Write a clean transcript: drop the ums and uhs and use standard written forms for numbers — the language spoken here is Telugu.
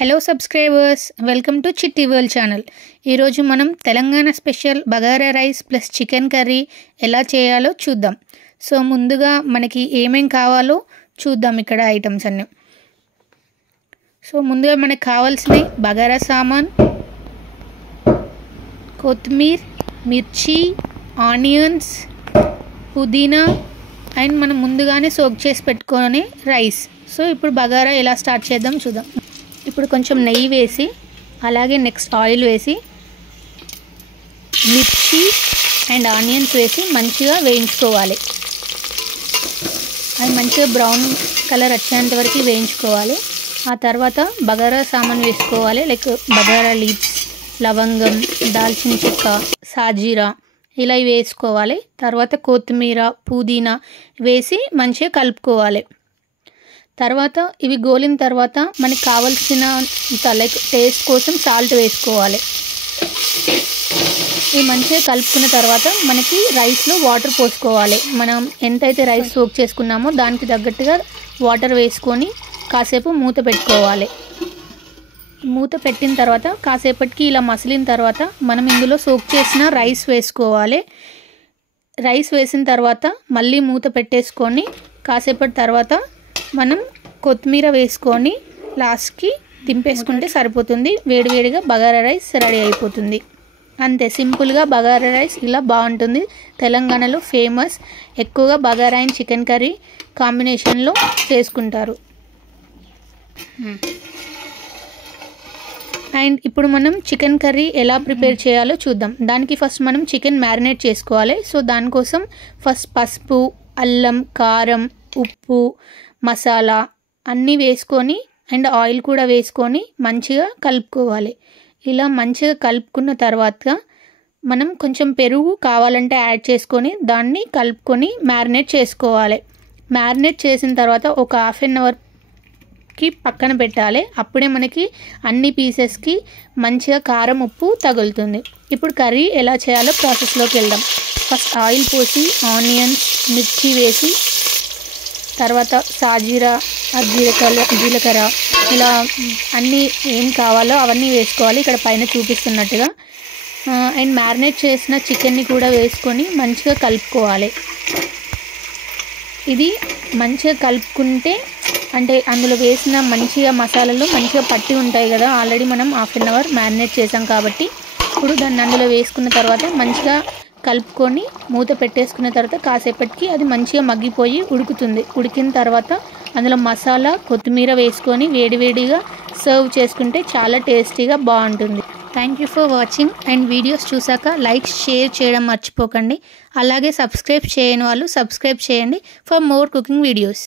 హలో సబ్స్క్రైబర్స్, వెల్కమ్ టు చిట్టి వరల్డ్ ఛానల్. ఈరోజు మనం Telangana special bagara rice plus chicken curry ఎలా చేయాలో చూద్దాం. సో ముందుగా మనకి ఏమేం కావాలో చూద్దాం. ఇక్కడ ఐటమ్స్ అన్నీ. సో ముందుగా మనకు కావాల్సినవి బగారా సామాన్, కొత్తిమీర, మిర్చి, ఆనియన్స్, పుదీనా అండ్ మనం ముందుగానే సోక్ చేసి పెట్టుకొని రైస్. సో ఇప్పుడు బగారా ఎలా స్టార్ట్ చేద్దాం చూద్దాం. ఇప్పుడు కొంచెం నెయ్యి వేసి, అలాగే నెక్స్ట్ ఆయిల్ వేసి, మిర్చి అండ్ ఆనియన్స్ వేసి మంచిగా వేయించుకోవాలి. అది మంచిగా బ్రౌన్ కలర్ వచ్చేంత వరకు వేయించుకోవాలి. ఆ తర్వాత బగారా సామాన్ వేసుకోవాలి. లైక్ బగారా లీవ్స్, లవంగం, దాల్చిన చెక్క, సాజీరా ఇలా వేసుకోవాలి. తర్వాత కొత్తిమీర, పుదీనా వేసి మంచిగా కలుపుకోవాలి. తర్వాత ఇవి గోలిన తర్వాత మనకి కావాల్సిన లైక్ టేస్ట్ కోసం సాల్ట్ వేసుకోవాలి. ఇవి మంచిగా కలుపుకున్న తర్వాత మనకి రైస్లో వాటర్ పోసుకోవాలి. మనం ఎంతైతే రైస్ సోక్ చేసుకున్నామో దానికి తగ్గట్టుగా వాటర్ వేసుకొని కాసేపు మూత పెట్టుకోవాలి. మూత పెట్టిన తర్వాత కాసేపటికి ఇలా మసిలిన తర్వాత మనం ఇందులో సోక్ చేసిన రైస్ వేసుకోవాలి. రైస్ వేసిన తర్వాత మళ్ళీ మూత పెట్టేసుకొని కాసేపటి తర్వాత మనం కొత్తిమీర వేసుకొని లాస్ట్కి దింపేసుకుంటే సరిపోతుంది. వేడివేడిగా బగారా రైస్ రెడీ అయిపోతుంది. అంతే సింపుల్గా బగారా రైస్ ఇలా బాగుంటుంది. తెలంగాణలో ఫేమస్. ఎక్కువగా బగారా అండ్ చికెన్ కర్రీ కాంబినేషన్లో చేసుకుంటారు. అండ్ ఇప్పుడు మనం చికెన్ కర్రీ ఎలా ప్రిపేర్ చేయాలో చూద్దాం. దానికి ఫస్ట్ మనం చికెన్ మ్యారినేట్ చేసుకోవాలి. సో దానికోసం ఫస్ట్ పసుపు, అల్లం, కారం, ఉప్పు, మసాలా అన్నీ వేసుకొని అండ్ ఆయిల్ కూడా వేసుకొని మంచిగా కలుపుకోవాలి. ఇలా మంచిగా కలుపుకున్న తర్వాత మనం కొంచెం పెరుగు కావాలంటే యాడ్ చేసుకొని దాన్ని కలుపుకొని మ్యారినేట్ చేసుకోవాలి. మ్యారినేట్ చేసిన తర్వాత ఒక హాఫ్ అన్ అవర్కి పక్కన పెట్టాలి. అప్పుడే మనకి అన్ని పీసెస్కి మంచిగా కారం, ఉప్పు తగులుతుంది. ఇప్పుడు కర్రీ ఎలా చేయాలో ప్రాసెస్లోకి వెళ్దాం. ఫస్ట్ ఆయిల్ పోసి ఆనియన్స్, మిర్చి వేసి తర్వాత సాజీరా, జీలకర్ర ఇలా అన్నీ ఏం కావాలో అవన్నీ వేసుకోవాలి. ఇక్కడ పైన చూపిస్తున్నట్టుగా. అండ్ మ్యారినేట్ చేసిన చికెన్ని కూడా వేసుకొని మంచిగా కలుపుకోవాలి. ఇది మంచిగా కలుపుకుంటే అంటే అందులో వేసిన మంచిగా మసాలాలు మంచిగా పట్టి ఉంటాయి కదా. ఆల్రెడీ మనం హాఫ్ అన్ అవర్ మ్యారినేట్ చేసాం కాబట్టి ఇప్పుడు దాన్ని అందులో వేసుకున్న తర్వాత మంచిగా కలుపుకొని మూత పెట్టేసుకున్న తర్వాత కాసేపటికి అది మంచిగా మగ్గిపోయి ఉడుకుతుంది. ఉడికిన తర్వాత అందులో మసాలా, కొత్తిమీర వేసుకొని వేడివేడిగా సర్వ్ చేసుకుంటే చాలా టేస్టీగా బాగుంటుంది. Thank you for watching. And videos చూసాక లైక్, షేర్ చేయడం మర్చిపోకండి. అలాగే సబ్స్క్రైబ్ చేయని వాళ్ళు సబ్స్క్రైబ్ చేయండి ఫర్ మోర్ కుకింగ్ వీడియోస్.